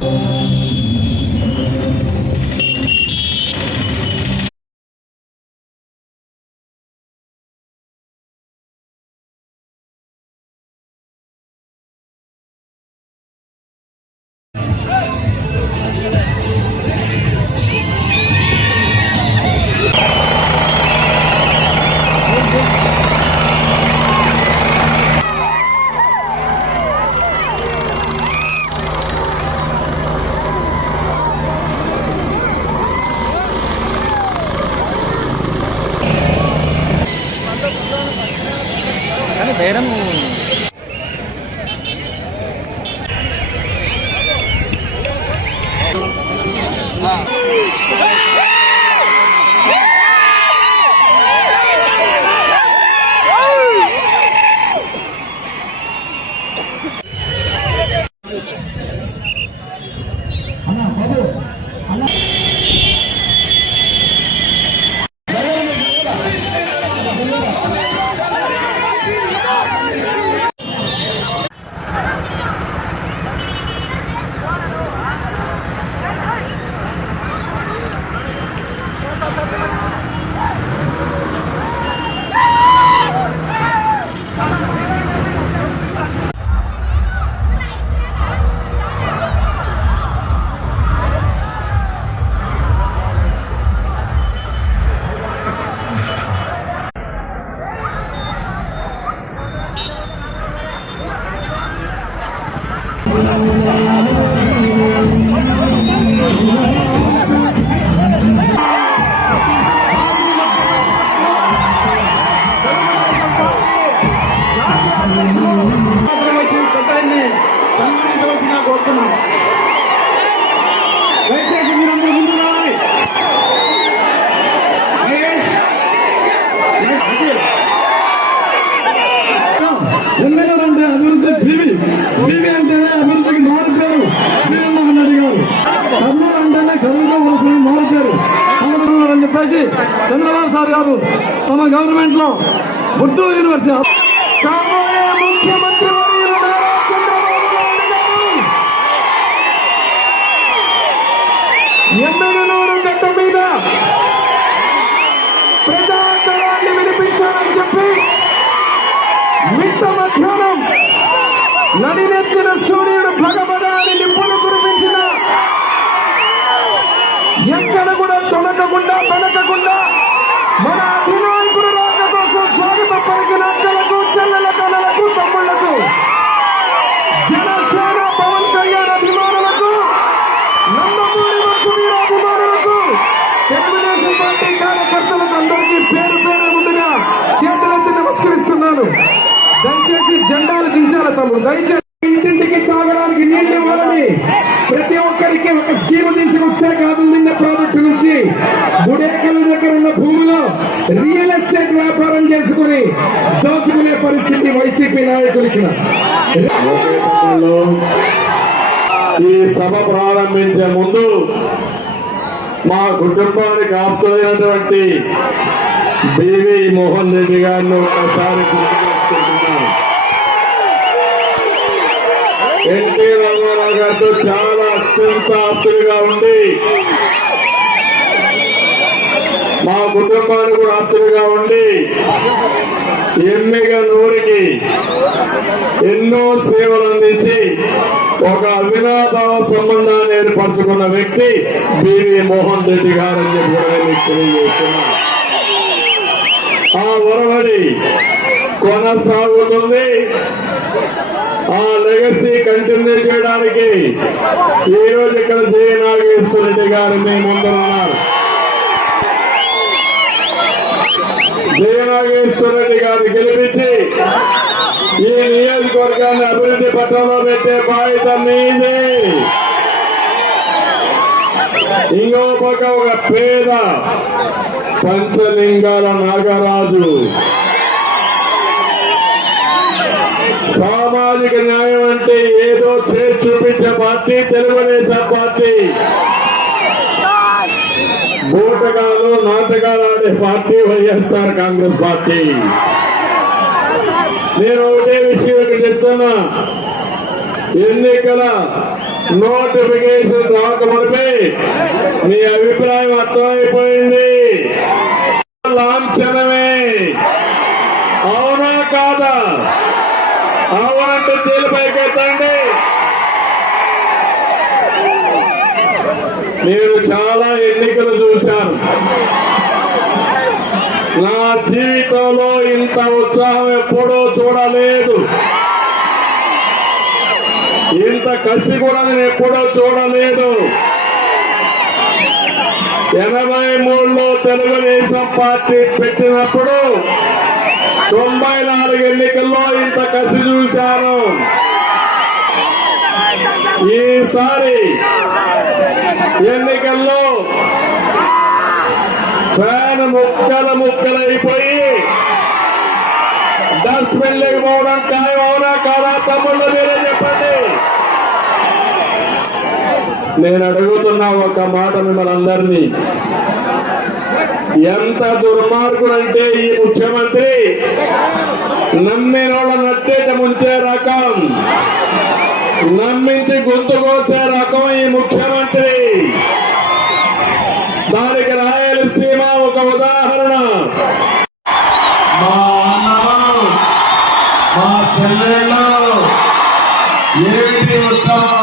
కానీ మేడం వచ్చి కోరుతున్నాను కోరుతున్నాం. దయచేసి మీరందరూ ముందు రావాలి. మహేష్ ఎమ్మెల్యేలు అంటే అభివృద్ధి బీవీ బీవీ అంటేనే అభివృద్ధికి మారు పేరు. వీరమోహన్ రెడ్డి గారు. కర్నూలు అంటేనే కర్నూలు వలస మారు పేరు. అని చెప్పేసి చంద్రబాబు సార్ గారు తమ గవర్నమెంట్లో ఉర్దూ యూనివర్సిటీ രക്തമധ്യാനം നടിനെത്തിന സൂര്യയുടെ ഭഗവൻ జెండాలు దయచేసి ఇంటింటికి తాగడానికి నీళ్ళు ఇవ్వాలని ప్రతి ఒక్కరికి ఒక స్కీమ్ తీసుకొస్తే కాదు నిన్న ప్రాజెక్టు నుంచి గుడేకల దగ్గర ఉన్న భూమిలో రియల్ ఎస్టేట్ వ్యాపారం చేసుకుని దోచుకునే పరిస్థితి వైసీపీ నాయకులు ఇక్కడ ఈ సభ ప్రారంభించే ముందు మా కుటుంబానికి ఆప్తులైనటువంటి బీవీ మోహన్ రెడ్డి గారిని ఒకసారి ఎన్టీ రామారావు గారితో చాలా అత్యంత ఆప్తులుగా ఉండి మా కుటుంబానికి కూడా ఆప్తులుగా ఉండి ఎమ్మెగా నూరికి ఎన్నో సేవలు అందించి ఒక అవినాభావ సంబంధాన్ని ఏర్పరచుకున్న వ్యక్తి బివి మోహన్ రెడ్డి గారని చెప్పి తెలియజేస్తున్నా. ఆ ఒరవడి కొనసాగుతుంది. ఆ లెగసీ కంటిన్యూ చేయడానికి. ఈ రోజు ఇక్కడ జయ నాగేశ్వర రెడ్డి గారు మీ ముందు ఉన్నారు జయ నాగేశ్వర రెడ్డి గారు గెలిపించి ఈ నియోజకవర్గాన్ని అభివృద్ధి పథంలో పెట్టే బాధ్యత మీదే. ఇంకో పక్క ఒక పేద పంచలింగాల నాగరాజు. సామాజిక న్యాయం అంటే ఏదో చేసి చూపించే పార్టీ తెలుగుదేశం పార్టీ. బూటగాలు నాటకాలు ఆడే పార్టీ వైఎస్ఆర్ కాంగ్రెస్ పార్టీ. నేను ఒకటే విషయం ఇక్కడ చెప్తున్నా. ఎన్నికల నోటిఫికేషన్ రాకమునిపై మీ అభిప్రాయం అర్థమైపోయింది. లాంఛనమే. అవునా కాదా? అవునంటే చేలిపైకి ఎత్తండి నేను చాలా ఎన్నికలు చూశాను నా జీవితంలో ఇంత ఉత్సాహం ఎప్పుడూ చూడలేదు. ఇంత కసి కూడా నేను ఎప్పుడూ చూడలేదు. ఎనభై మూడులో తెలుగుదేశం పార్టీ పెట్టినప్పుడు తొంభై నాలుగు ఎన్నికల్లో ఇంత కసి చూశాను. ఈసారి ఎన్నికల్లో ఫ్యాన్ ముక్కల ముక్కలైపోయి డస్ట్బిన్ లేకపోవడం ఖాయం అవునా కాదా తమ్ముళ్ళు మీరే చెప్పండి. నేను అడుగుతున్నా ఒక మాట మిమ్మల్ని అందరినీ. ఎంత దుర్మార్గుడంటే ఈ ముఖ్యమంత్రి? నమ్మినోళ్ళ వాళ్ళ ముంచే రకం. నమ్మించి గొంతు కోసే రకం ఈ ముఖ్యమంత్రి. దానికి రాయలసీమ ఒక ఉదాహరణ. మా అన్నలు మా చెల్లెళ్ళు ఏమిటి ఉత్సవం?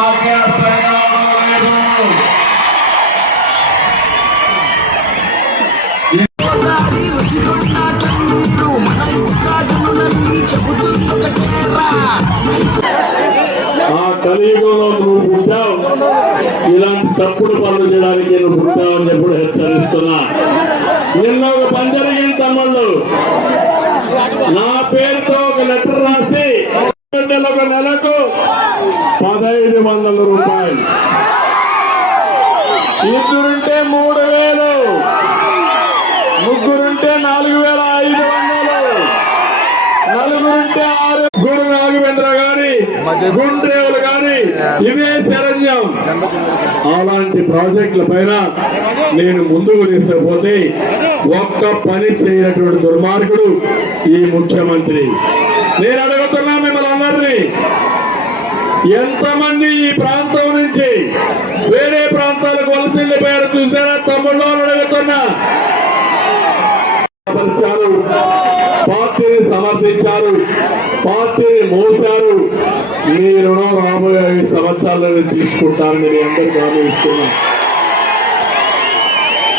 తప్పుడు పనులు చేయడానికి నేను పుట్టావని ఎప్పుడు హెచ్చరిస్తున్నా. నిన్న ఒక పని జరిగింది తమ్ముళ్ళు నా పేరుతో ఒక లెటర్ రాసి ఒక నెలకు పదహైదు వందల రూపాయలు. ఇద్దరుంటే మూడు వేలు. ముగ్గురుంటే నాలుగు వేల ఐదు వందలు. నలుగురుంటే ఆరు. గురు రాఘవేంద్ర గారి గుండ్రేవులు ఇవే శరణ్యం అలాంటి ప్రాజెక్టుల పైన నేను ముందుకు తీసుకుపోతే ఒక్క పని చేయనటువంటి దుర్మార్గుడు ఈ ముఖ్యమంత్రి. నేను అడుగుతున్నా మిమ్మల్ని అందరినీ ఎంతమంది ఈ ప్రాంతం నుంచి వేరే ప్రాంతాలకు వలస వెళ్ళిపోయారు చూసారా? తమ్ముళ్ళు అడుగుతున్నా. సమర్థించారు పార్టీని సమర్థించారు పార్టీని మోసారు మీ రుణం రాబోయే ఐదు సంవత్సరాలను తీసుకుంటారని నేను అందరికీ హామీస్తున్నా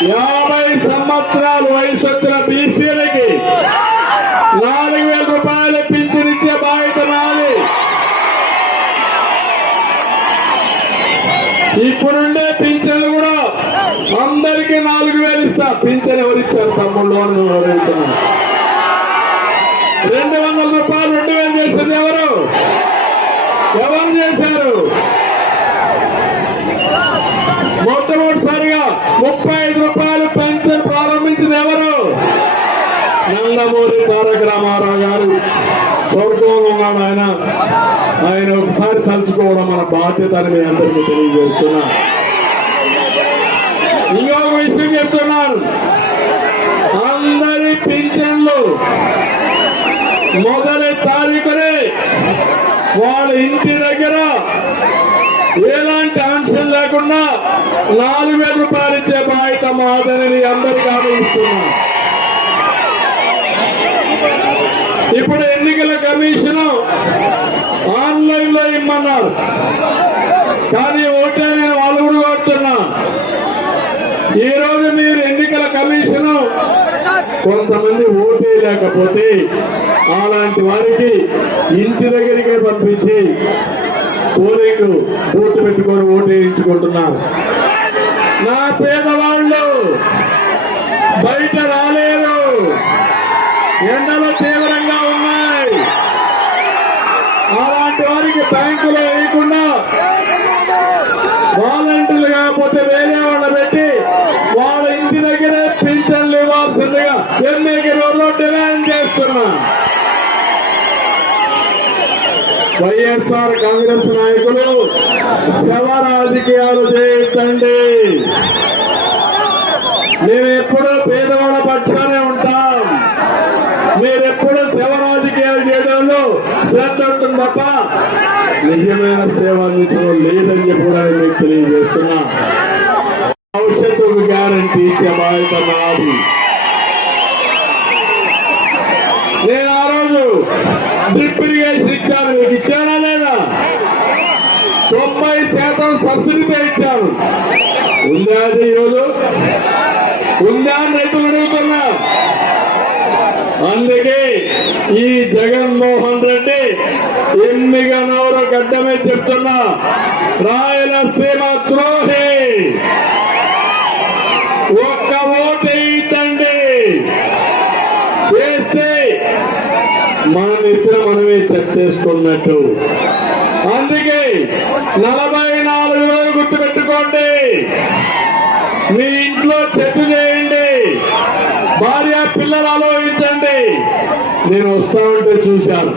యాభై సంవత్సరాలు వయసు వచ్చిన బీసీలకి నాలుగు వేల రూపాయలు పింఛనిచ్చే బాధ్యత నాది. ఇప్పుడుండే పింఛన్లు కూడా అందరికీ నాలుగు వేలు ఇస్తా. పింఛన్ ఎవరిచ్చారు తమ్ముళ్ళు అని నేను రెండు వందల రూపాయలు రెండు వేలు చేసింది ఎవరు? ఎవరు చేశారు? మొట్టమొదటిసారిగా ముప్పై ఐదు రూపాయలు పెన్షన్ ప్రారంభించింది ఎవరు? నందమూరి తారక రామారావు గారు. స్వర్గంలో ఉన్నాడు ఆయన. ఆయన ఒకసారి తలుచుకోవడం మన బాధ్యత అని మీ అందరికీ తెలియజేస్తున్నా. ఇంకొక విషయం చెప్తున్నారు. అందరి పింఛన్లు మొదటి తారీఖునే వాళ్ళ ఇంటి దగ్గర ఎలాంటి ఆంక్షన్ లేకుండా నాలుగు వేల రూపాయలు ఇచ్చే బాధ్యత మాదని అందరికీ ఆలోచిస్తున్నా ఇప్పుడు ఎన్నికల కమిషన్ ఆన్లైన్లో ఇమ్మన్నారు. కానీ ఒకటే నేను వాళ్ళు కూడా కోరుతున్నా. ఈ రోజు మీరు ఎన్నికల కమిషన్ కొంతమంది లేకపోతే అలాంటి వారికి ఇంటి దగ్గరికే పంపించి పోలింగ్ ఓటు పెట్టుకొని ఓటు వేయించుకుంటున్నారు నా పేదవాళ్ళు బయట రాలేరు. ఎండలు తీవ్రంగా ఉన్నాయి. అలాంటి వారికి బ్యాంకులో వేయకుండా వాలంటీర్లు కాకపోతే వేరే వైఎస్ఆర్ కాంగ్రెస్ నాయకులు శవ రాజకీయాలు చేయించండి మేము ఎప్పుడూ పేదవాళ్ళ పక్షానే ఉంటాం. మీరెప్పుడు శవ రాజకీయాలు చేయడంలో శ్రద్ధ ఉంటుంది తప్ప నిజమైన సేవ అందించడం లేదని చెప్పి కూడా మీకు తెలియజేస్తున్నా. భవిష్యత్తుకు గ్యారంటీ ఇచ్చే బాధ్యత నాది నేను ఆ రోజు డ్రిప్ ఇరిగేషన్ ఇచ్చాను మీకు ఇచ్చానా లేదా? తొంభై శాతం సబ్సిడీతో ఇచ్చాను ఉందా అది ఈరోజు? ఉందా అని రైతులు అడుగుతున్నా అందుకే ఈ జగన్మోహన్ రెడ్డి ఎన్నిగా నవరు గడ్డమే చెప్తున్నా. రాయలసీమ ద్రోహి ఒక్క ఓటు ఇద్దండి చేస్తే చరిత్ర మనమే చెట్టేసుకున్నట్టు అందుకే నలభై నాలుగు వేలు గుర్తు పెట్టుకోండి మీ ఇంట్లో చెట్టు చేయండి. భార్య పిల్లలు ఆలోచించండి. నేను వస్తా ఉంటే చూశాను.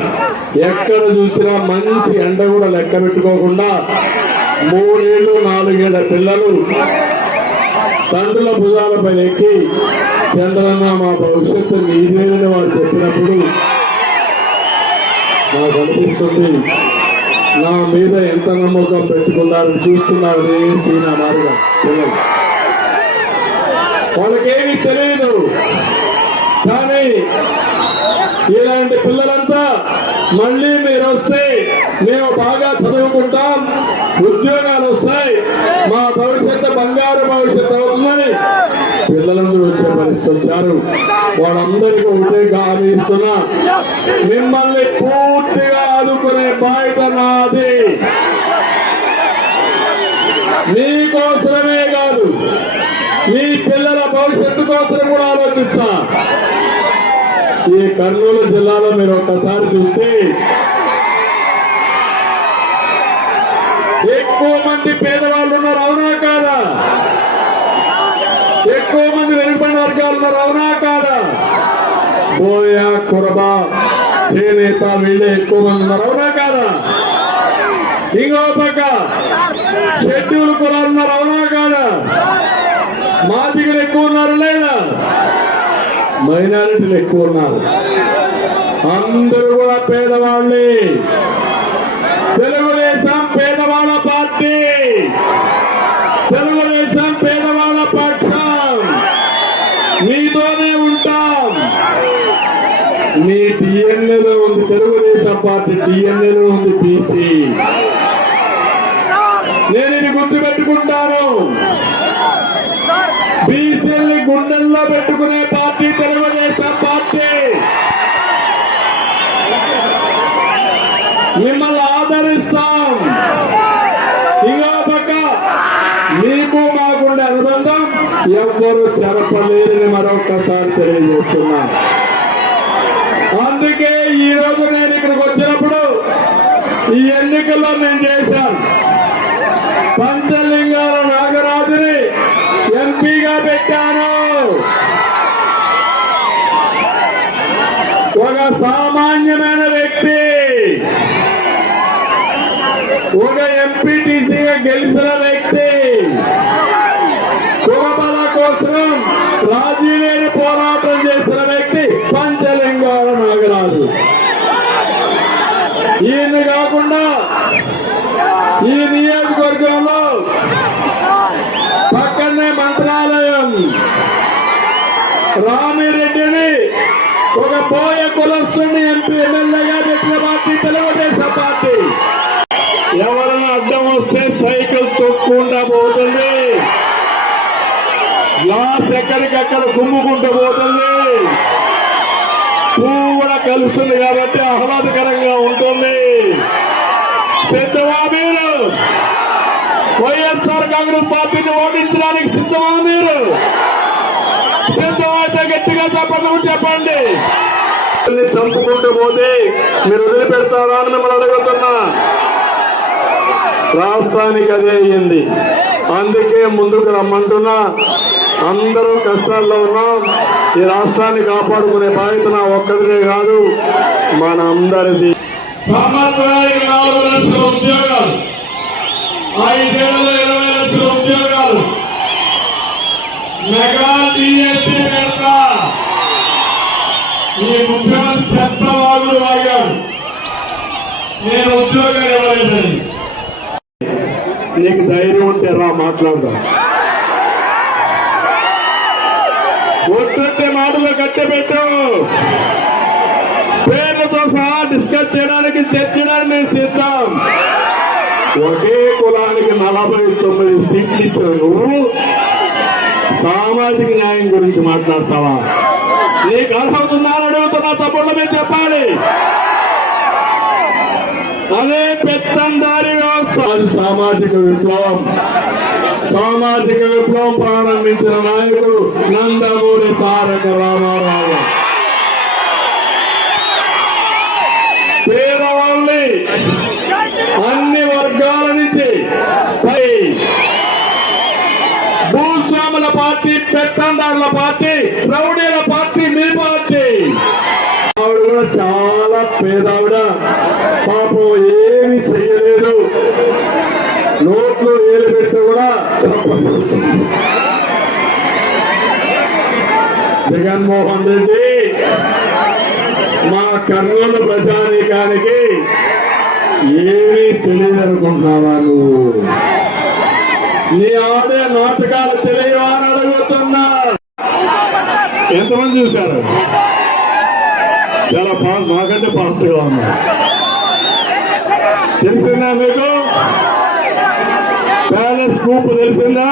ఎక్కడ చూసినా మంచి ఎండ కూడా లెక్క పెట్టుకోకుండా మూడేళ్ళు నాలుగేళ్ళ పిల్లలు తండ్రుల భుజాలపై ఎక్కి చంద్రన్న మా భవిష్యత్తు నీదేనని వారు చెప్పినప్పుడు నాకు అనిపిస్తుంది నా మీద ఎంత నమ్మకం పెట్టుకున్నారని చూస్తున్నారు సీనా నారుగా పిల్లలు వాళ్ళకేమి తెలియదు. కానీ ఇలాంటి పిల్లలంతా మళ్ళీ మీరు వస్తే మేము బాగా చదువుకుంటాం ఉద్యోగాలు వస్తాయి మా భవిష్యత్తు బంగారు భవిష్యత్తు అవుతుందని పిల్లలందరూ వచ్చే పరిస్థితి వచ్చారు. వాళ్ళందరికీ ఒకటే హామీ ఇస్తున్నా. మిమ్మల్ని పూర్తిగా ఆదుకునే బాధ్యత నాది. మీకోసమే కాదు మీ పిల్లల భవిష్యత్తు కోసం కూడా ఆలోచిస్తా. ఈ కర్నూలు జిల్లాలో మీరు ఒక్కసారి చూస్తే ఎక్కువ మంది పేదవాళ్ళు ఉన్నారు. అవునా కాదా? ఎక్కువ మంది వెనుకబడిన వర్గాలు ఉన్నారు. అవునా కాదా? బోయా కురబా చేనేత వీళ్ళే ఎక్కువ మంది ఉన్నారు. అవునా కాదా? ఇంకో పక్క షెడ్యూల్ కులాలు ఉన్నారు. అవునా కాదా? మాదిగలు ఎక్కువ ఉన్నారు లేదా? మైనారిటీలు ఎక్కువ ఉన్నారు. అందరూ కూడా పేదవాళ్ళే. తెలుగుదేశం పేదవాళ్ళ పార్టీ తెలుగుదేశం పేదవాళ్ళ పక్షం మీతోనే ఉంటాం మీ డిఎన్ఏలో ఉంది తెలుగుదేశం పార్టీ ఉంది బీసీ నేను ఇది గుర్తు పెట్టుకుంటాను బీసీల్ని గుండెల్లో పెట్టుకునే పార్టీ తెలుగుదేశం పార్టీ. మిమ్మల్ని ఆదరిస్తాం. ఇంకో పక్క మీకు మాకుండే అనుబంధం ఎవ్వరూ చెరపలేరని మరొకసారి తెలియజేస్తున్నా. అందుకే ఈ రోజు నేను ఇక్కడికి వచ్చినప్పుడు ఈ ఎన్నికల్లో నేను చేశాను. పంచలింగాల నాగరాజుని ఎంపీగా పెట్టాను. ఒక సామాన్యమైన వ్యక్తి ఒక ఎంపీటీసీగా గెలిచిన వ్యక్తి కులబల కోసం రాజీ లేని పోరాటం చేసిన వ్యక్తి రాదు. నాగరాజు ఈయన కాకుండా ఈ నియోజకవర్గంలో పక్కనే మంత్రాలయం రామిరెడ్డిని ఒక పోయ కులస్తుని ఎంపీ ఎమ్మెల్యేగా పెట్టిన పార్టీ తెలుగుదేశం పార్టీ. ఎవరైనా అడ్డం వస్తే సైకిల్ తొక్కుంటా పోతుంది. గ్లాస్ ఎక్కడికక్కడ కుమ్ముకుంటూ పోతుంది. పువ్వు కలుస్తుంది కాబట్టి ఆహ్లాదకరంగా ఉంటుంది. సిద్ధమా మీరు? వైఎస్ఆర్ కాంగ్రెస్ పార్టీని ఓడించడానికి సిద్ధమా మీరు? సిద్ధమైతే గట్టిగా చెప్పండి. చెప్పండి చంపుకుంటూ పోతే మీరు వదిలిపెడతారా అని మిమ్మల్ని అడుగుతున్నా. రాష్ట్రానికి అదే అయ్యింది. అందుకే ముందుకు రమ్మంటున్నా. అందరూ కష్టాల్లో ఉన్నాం. ఈ రాష్ట్రాన్ని కాపాడుకునే బాధ్యత నా ఒక్కరిదే కాదు మన అందరిది సంవత్సరానికి నాలుగు లక్షల ఉద్యోగాలు. ఐదేళ్ళలో ఇరవై లక్షల ఉద్యోగాలు. మెగా డిఎస్సీ పెడతా. ఈ ముఖ్యమంత్రి చెత్త వాగుడు వాగాడు. నేను ఉద్యోగం ఇవ్వలేదని. నీకు ధైర్యం ఉంటే రా మాట్లాడదాం. కట్టబెట్టు పేర్లతో సహా డిస్కస్ చేయడానికి చర్చడానికి మేము సిద్ధం. ఒకే కులానికి నలభై తొమ్మిది సీట్లు ఇచ్చిన నువ్వు సామాజిక న్యాయం గురించి మాట్లాడతావా? నీకు అర్హత అడుగుతున్నా తప్పుల మీద చెప్పాలి. అదే పెత్తందారి వ్యవస్థ సామాజిక విప్లవం. సామాజిక విప్లవం ప్రారంభించిన నాయకుడు నందమూరి తారక రామారావు పేదవాళ్ళని అన్ని వర్గాల నుంచి పై భూస్వాముల పార్టీ పెత్తందారుల పార్టీ రౌడీల పార్టీ మీ పార్టీ ఆవిడ కూడా చాలా పేదావిడ పాపం ఏమి చెయ్యలేదు నోట్లో ఏలు పెట్టి కూడా చెప్పబడుతుంది జగన్మోహన్ రెడ్డి మా కర్నూలు ప్రజానీకానికి ఏమీ తెలియదు అనుకుంటున్నావా నువ్వు? నీ ఆడే నాటకాలు తెలియవా అని అడుగుతున్నా. ఎంతమంది చూశారు? చాలా ఫా మాకంటే ఫాస్ట్గా ఉన్నా. తెలిసిందా మీకు? ప్యాలెస్ కూపు తెలిసిందా?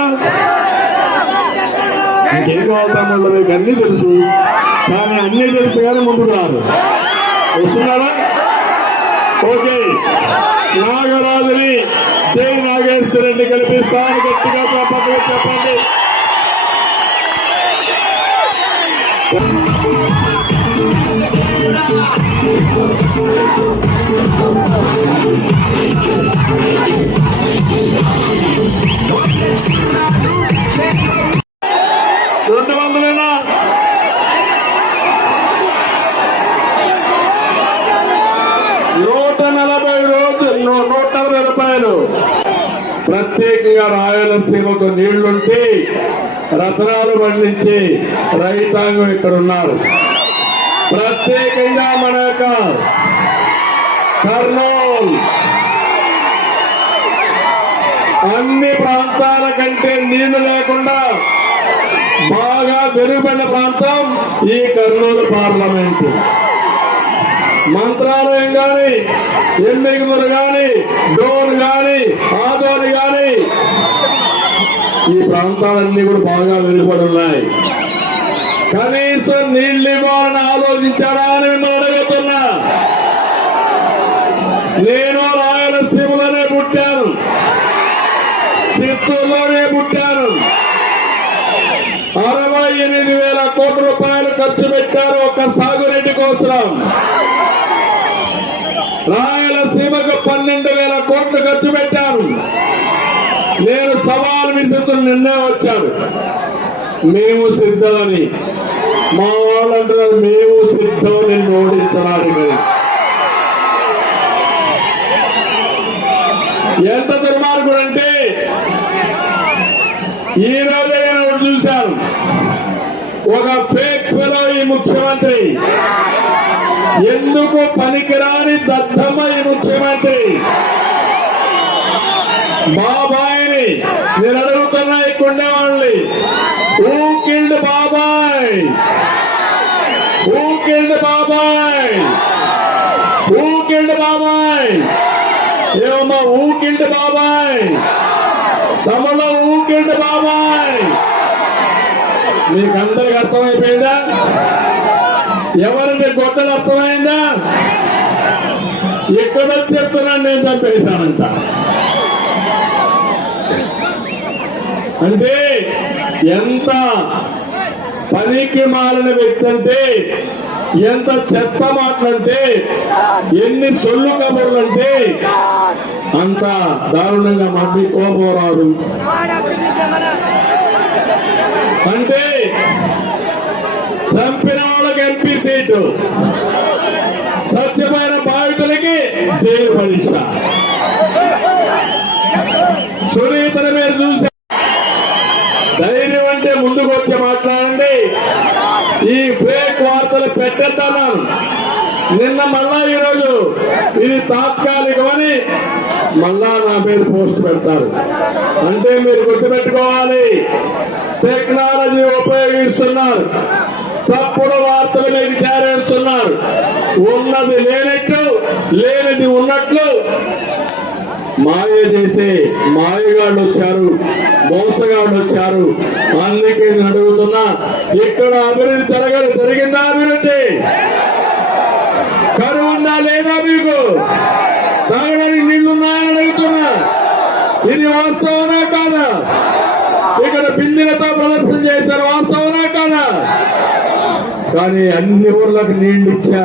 ఇంకేం కావాలన్నా మీకు అన్ని తెలుసు. కానీ అన్ని తెలుసు కానీ ముందుకు రారు. వస్తున్నారా ఓకే నాగరాజుని జై నాగేశ్వర రెడ్డి కలిపి సార్ గట్టిగా చెప్పండి చెప్పండి you. ప్రత్యేకంగా రాయలసీమకు నీళ్ళుంటే రత్నాలు పండించి రైతాంగం ఇక్కడ ఉన్నారు. ప్రత్యేకంగా మన యొక్క కర్నూలు. అన్ని ప్రాంతాల కంటే నీళ్ళు లేకుండా బాగా వెనుకబడిన ప్రాంతం ఈ కర్నూలు పార్లమెంటు. మంత్రాలయం గాని ఎమ్మిగుమరు గాని డోన్ గాని ఆదోని గాని ఈ ప్రాంతాలన్నీ కూడా బాగా వెనుకబడి ఉన్నాయి. కనీసం నీళ్ళు ఇవ్వాలని ఆలోచించారా అని మిమ్మల్ని అడుగుతున్నా. నేను రాయలసీమలోనే పుట్టాను. చిత్తూరులోనే పుట్టాను ఎనిమిది వేల కోట్ల రూపాయలు ఖర్చు పెట్టారు ఒక సాగునీటి కోసం. రాయలసీమకు పన్నెండు వేల కోట్లు ఖర్చు పెట్టారు. నేను సవాల్ విసురుతున్న నిన్నే వచ్చాను మేము సిద్ధమని. మా వాళ్ళు అంటున్నారు మేము సిద్ధం నిన్ను ఓడించడానికి ఎంత దుర్మార్గుడు అంటే ఈరోజు రోజే నేను ఒకటి చూశాను ఒక ఫేక్ ఫెలో ఈ ముఖ్యమంత్రి. ఎందుకు పనికిరాని దద్దమ్మ ఈ ముఖ్యమంత్రి? బాబాయిని నేను అడుగుతున్నా ఇక్కడే వాళ్ళని who killed Babai. Who killed Babai. Who killed Babai. ఏమమ్మా హూ కిల్డ్ బాబాయ్. తమలో హూ కిల్డ్ బాబాయ్. మీకందరికి అర్థమైపోయిందా? ఎవరిని గొడ్డలు అర్థమైందా? ఎక్కడ చెప్తున్నాను నేను చంపేశానంట అంటే ఎంత పనికి మాలిన వ్యక్తి అంటే ఎంత చెత్త మాటలంటే ఎన్ని సొల్లు కబుర్లంటే అంత దారుణంగా మాకు కోపం రాదు. అంటే చంపిన వాళ్ళకి ఎంపీ సీటు. సత్యమైన బాధితులకి జైలు పరీక్ష. సునీతల మీద చూసే ధైర్యం అంటే ముందుకు వచ్చి మాట్లాడండి. ఈ ఫేక్ వార్తలు పెట్టద్దన్నాను నిన్న మళ్ళా ఈరోజు ఇది తాత్కాలికమని మళ్ళా నా పేరు పోస్ట్ పెడతారు. అంటే మీరు గుర్తుపెట్టుకోవాలి టెక్నాలజీ ఉపయోగిస్తున్నారు తప్పుడు వార్తలు మీకు చేరేస్తున్నారు. ఉన్నది లేనట్టు లేనిది ఉన్నట్లు మాయ చేసే మాయగాళ్ళు వచ్చారు మోసగాళ్ళు వచ్చారు. అందుకే నేను అడుగుతున్నా ఇక్కడ అభివృద్ధి జరగదు జరిగిందా అభివృద్ధి? కరువు ఉందా లేదా మీకు? తాగడానికి నీళ్ళున్నాయని అడుగుతున్నా. ఇది వాస్తవమే కాదా? ఇక్కడ బిందెలతో ప్రదర్శన చేశారు వాస్తవమే కాదా? కానీ అన్ని ఊర్లకు నీళ్ళు ఇచ్చా.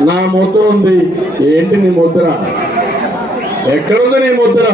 నా ముద్ర ఉంది. ఏంటి నీ ముద్ర? ఎక్కడుంది నీ ముద్ర?